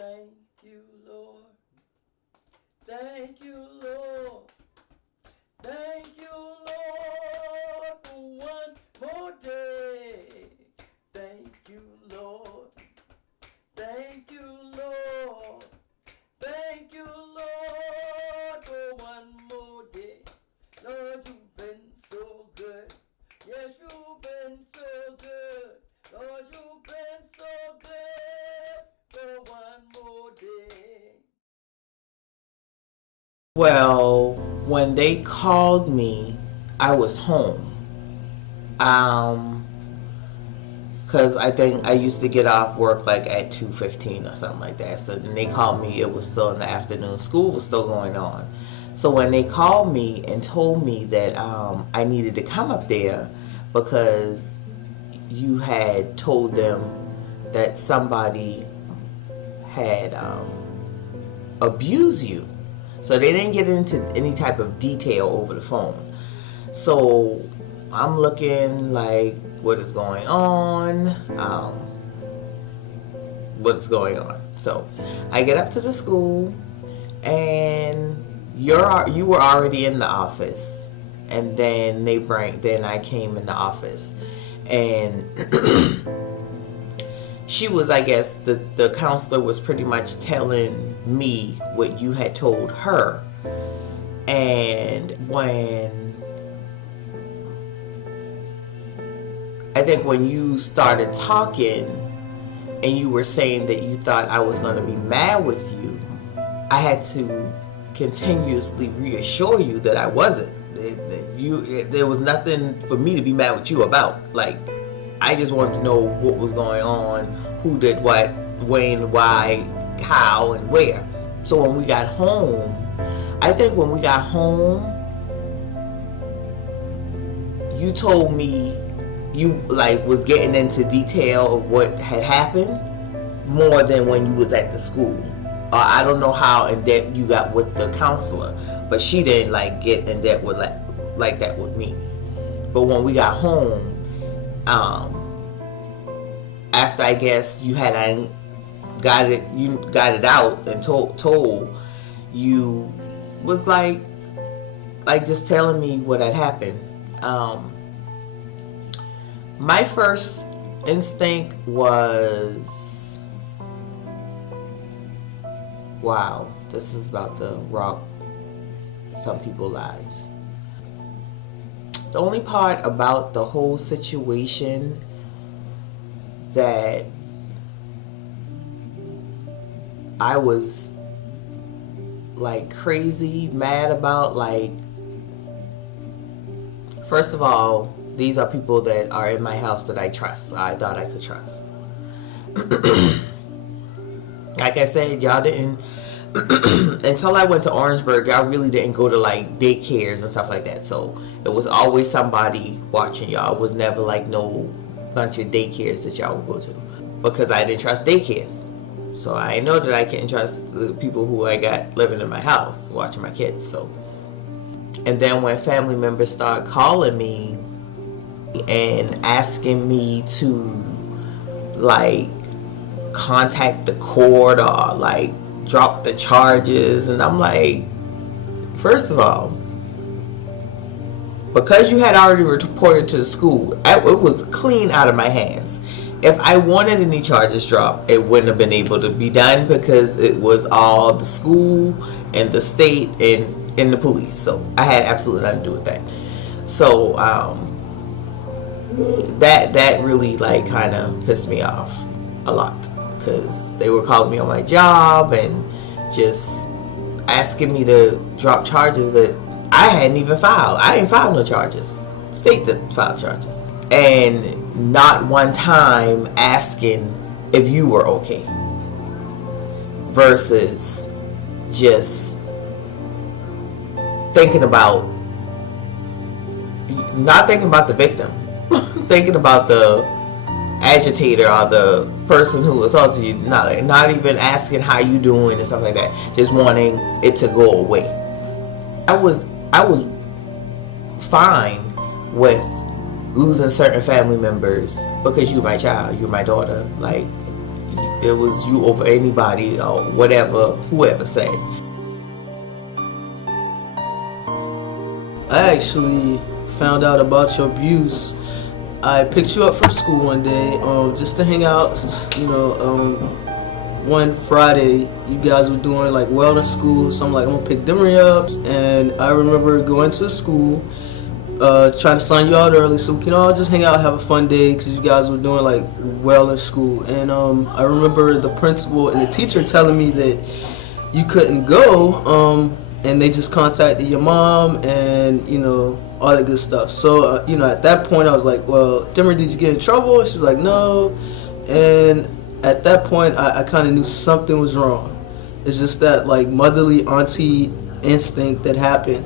Thank you, Lord. Thank you, Lord. Thank you, Lord, for one more day. Thank you, Lord. Thank you, Lord. Thank you, Lord, for one more day. Lord, you've been so good. Yes, you've been so good. Lord, you've been so good for one more day. Well, when they called me, I was home. Because I think I used to get off work like at 2:15 or something like that. So then they called me, it was still in the afternoon. School was still going on. So when they called me and told me that I needed to come up there because you had told them that somebody had abused you. So they didn't get into any type of detail over the phone. So I'm looking like, what is going on? What is going on? So I get up to the school, and you were already in the office, and then then I came in the office, and she was, I guess, the counselor was pretty much telling me what you had told her. And I think when you started talking and you were saying that you thought I was going to be mad with you, I had to continuously reassure you that I wasn't. There was nothing for me to be mad with you about. Like, I just wanted to know what was going on, who did what, when, why, how, and where. So when we got home, I think when we got home, you told me you was getting into detail of what had happened more than when you was at the school. I don't know how in depth you got with the counselor, but she didn't get in depth with like that with me. But when we got home, after I guess you got it out and told you was like just telling me what had happened. My first instinct was, wow, this is about to rock some people's lives. The only part about the whole situation that I was crazy mad about, first of all, these are people that are in my house that I trust. I thought I could trust. Like I said, y'all didn't until I went to Orangeburg, y'all really didn't go to daycares and stuff like that. So it was always somebody watching y'all. It was never no bunch of daycares that y'all would go to, because I didn't trust daycares. So I know that I can't trust the people who I got living in my house watching my kids. So, and then when family members start calling me and asking me to contact the court or drop the charges, and I'm like, first of all, because you had already reported to the school, it was clean out of my hands. If I wanted any charges dropped, it wouldn't have been able to be done because it was all the school and the state and the police. So I had absolutely nothing to do with that. So that really kind of pissed me off a lot, because they were calling me on my job and just asking me to drop charges that I hadn't even filed. I ain't filed no charges. State that filed charges. And not one time asking if you were okay. Versus just not thinking about the victim. Thinking about the agitator or the person who assaulted you. Not even asking how you doing and stuff like that. Just wanting it to go away. I was fine with losing certain family members because you're my child, you're my daughter. It was you over anybody or whatever, whoever said. I actually found out about your abuse. I picked you up from school one day, just to hang out. One Friday, you guys were doing like wellness school, so I'm like, I'm gonna pick Demery up. And I remember going to school, trying to sign you out early so we can all just hang out and have a fun day, because you guys were doing like wellness school. And I remember the principal and the teacher telling me that you couldn't go, and they just contacted your mom and all that good stuff. So at that point I was like, well, Demery, did you get in trouble? And she was like, no. And at that point I kind of knew something was wrong. It's just that like motherly auntie instinct that happened.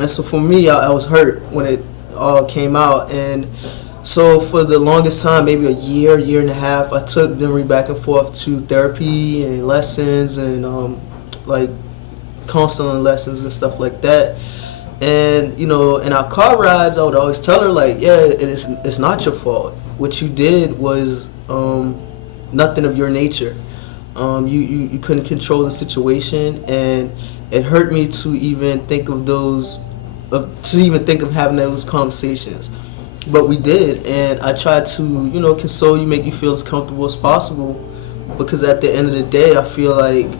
And so for me, I was hurt when it all came out. And so for the longest time, maybe a year and a half, I took Demery back and forth to therapy and lessons and like counseling lessons and stuff like that. And in our car rides, I would always tell her like, yeah, it's not your fault. What you did was nothing of your nature. You couldn't control the situation, and it hurt me to even think of having those conversations. But we did, and I tried to console you, make you feel as comfortable as possible, because at the end of the day, I feel like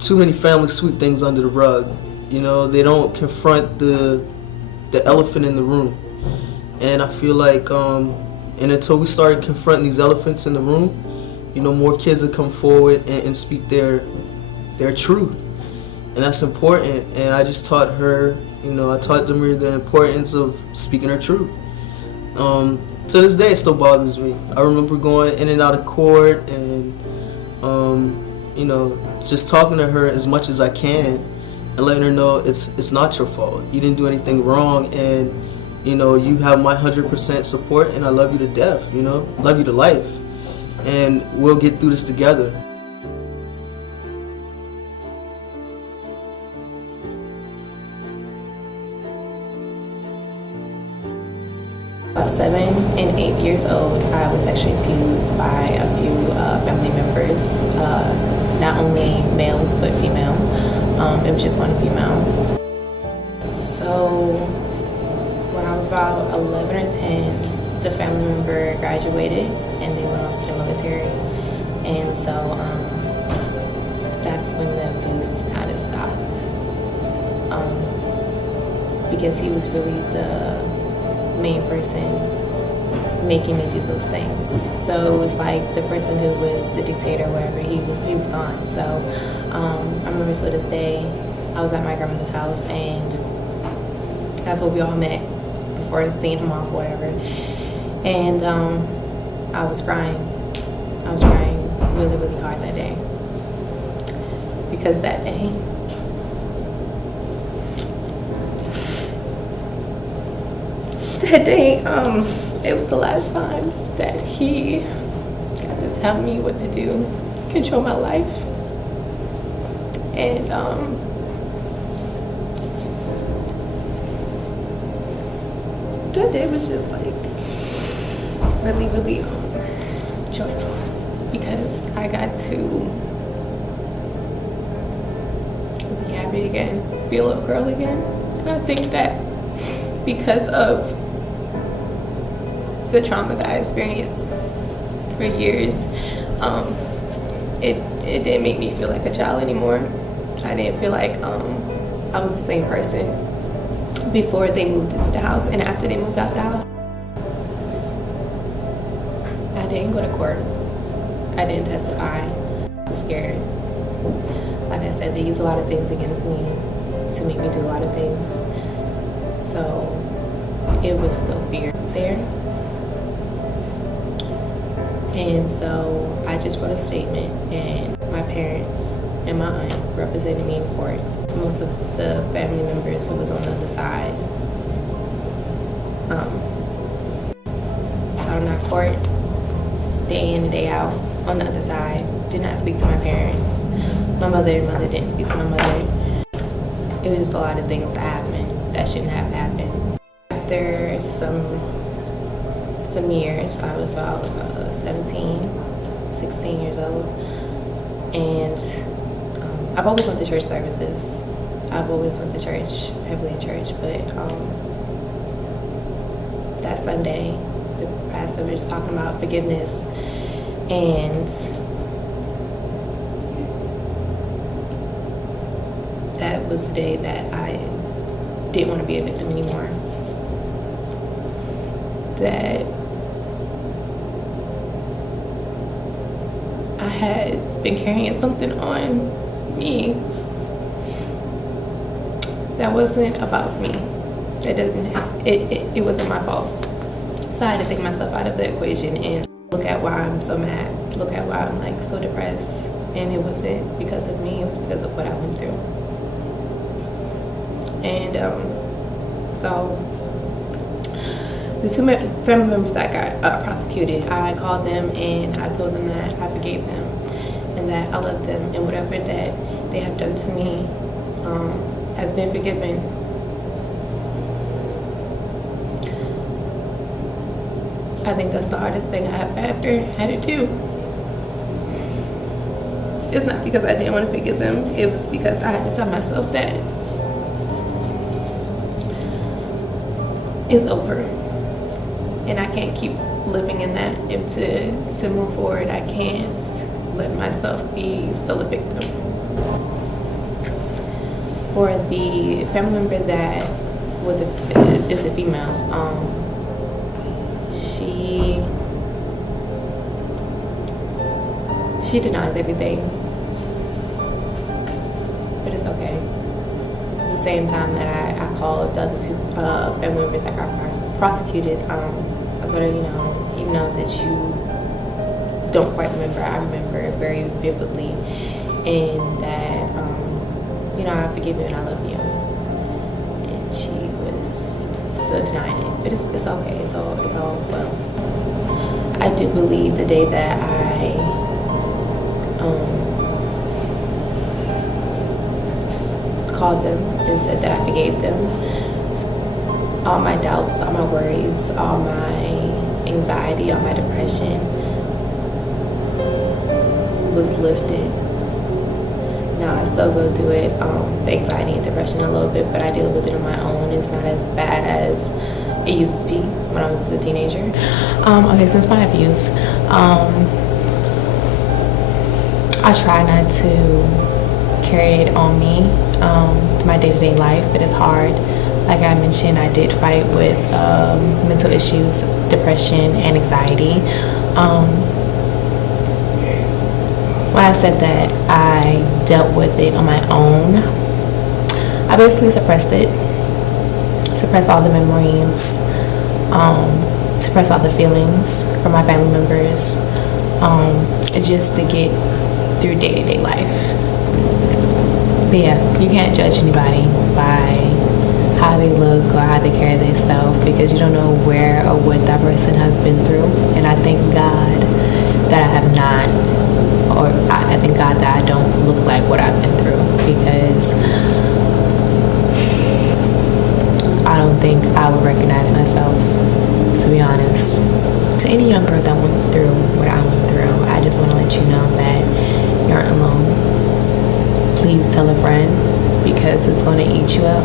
too many families sweep things under the rug. They don't confront the elephant in the room. And I feel like and until we started confronting these elephants in the room, more kids would come forward and speak their truth. And that's important. And I just taught her, I taught Demery the importance of speaking her truth. To this day, it still bothers me. I remember going in and out of court and just talking to her as much as I can and letting her know it's not your fault. You didn't do anything wrong, and you have my 100% support, and I love you to death. Love you to life, and we'll get through this together. About 7 and 8 years old, I was sexually abused by a few family members, not only males but female. It was just one female. So when I was about 11 or 10, the family member graduated and they went off to the military. And so that's when the abuse kind of stopped. Because he was really the main person making me do those things. So it was like the person who was the dictator, wherever he was gone. So I remember to this day, I was at my grandmother's house, and that's where we all met before seeing him off, whatever. And I was crying. I was crying really, really hard that day, because that day it was the last time that he got to tell me what to do, control my life. And that day was just like really, really joyful, because I got to be happy again, be a little girl again. And I think that because of the trauma that I experienced for years, it didn't make me feel like a child anymore. I didn't feel like I was the same person before they moved into the house and after they moved out the house. I didn't go to court. I didn't testify. I was scared. Like I said, they used a lot of things against me to make me do a lot of things. So it was still fear there. And so I just wrote a statement, and my parents and my aunt represented me in court. Most of the family members who was on the other side saw in our court day in and day out on the other side. Did not speak to my parents. My mother didn't speak to my mother. It was just a lot of things that happened that shouldn't have happened. After some years, I was about 17, 16 years old. And I've always went to church services. I've always went to church, heavily in church, but that Sunday, the pastor was just talking about forgiveness, and that was the day that I didn't want to be a victim anymore. That I had been carrying something on me that wasn't about me. It wasn't my fault. So I had to take myself out of the equation and look at why I'm so mad. Look at why I'm like so depressed. And it wasn't because of me, it was because of what I went through. And so the two family members that got prosecuted, I called them and I told them that I forgave them and that I love them, and whatever that they have done to me has been forgiven. I think that's the hardest thing I have ever had to do. It's not because I didn't want to forgive them, it was because I had to tell myself that it's over. And I can't keep living in that. And to move forward, I can't let myself be still a victim. For the family member that is a female, she denies everything, but it's okay. It's the same time that I called the other two family members that got prosecuted. I told her, even though that you don't quite remember, I remember very vividly, and that I forgive you and I love you. And she was still denying it, but it's okay. It's all well. I do believe the day that I called them and said that I forgave them, all my doubts, all my worries, all my anxiety, all my depression was lifted. Now I still go through it, the anxiety and depression a little bit, but I deal with it on my own. It's not as bad as it used to be when I was a teenager. Okay, since my abuse, I try not to carry it on me, my day-to-day life, but it's hard. Like I mentioned, I did fight with mental issues, depression, and anxiety. When I said that I dealt with it on my own, I basically suppressed all the memories, suppress all the feelings from my family members, just to get through day-to-day life. But yeah, you can't judge anybody by how they look or how they carry themselves, because you don't know where or what that person has been through. And I thank God that I have not, or I thank God that I don't look like what I've been through, because I don't think I would recognize myself, to be honest. To any young girl that went through what I went through, I just want to let you know that you aren't alone. Please tell a friend, because it's going to eat you up.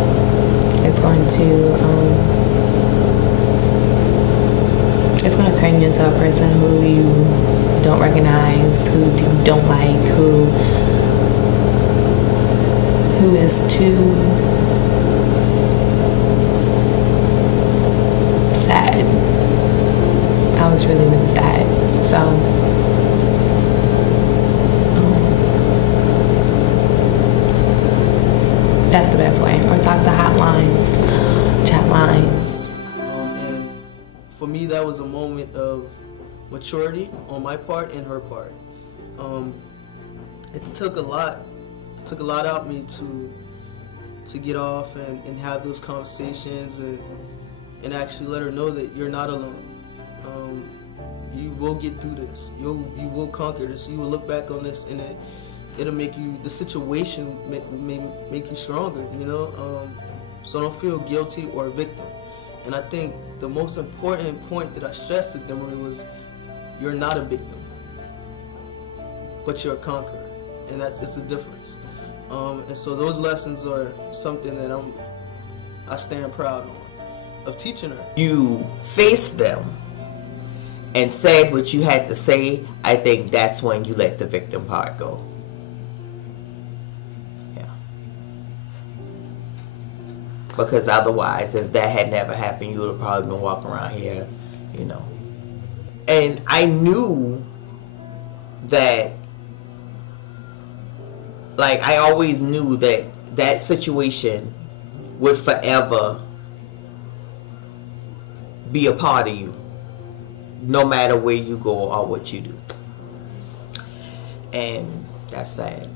It's going to turn you into a person who you don't recognize, who you don't like, who is too sad. I was really, really sad. So that's the best way. Or talk the hotlines, chat lines. And for me, that was a moment of maturity on my part and her part. It took a lot out of me to get off and have those conversations and actually let her know that you're not alone. You will get through this. You will conquer this. You will look back on this and it'll make you, the situation may make you stronger, so don't feel guilty or a victim. And I think the most important point that I stressed to Demery was, you're not a victim. but you're a conqueror, and it's a difference. And so those lessons are something that I stand proud of teaching her. You faced them and said what you had to say. I think that's when you let the victim part go. Yeah. Because otherwise, if that had never happened, you would have probably been walking around here, you know. And I knew that, like, I always knew that that situation would forever be a part of you, no matter where you go or what you do. And that's sad.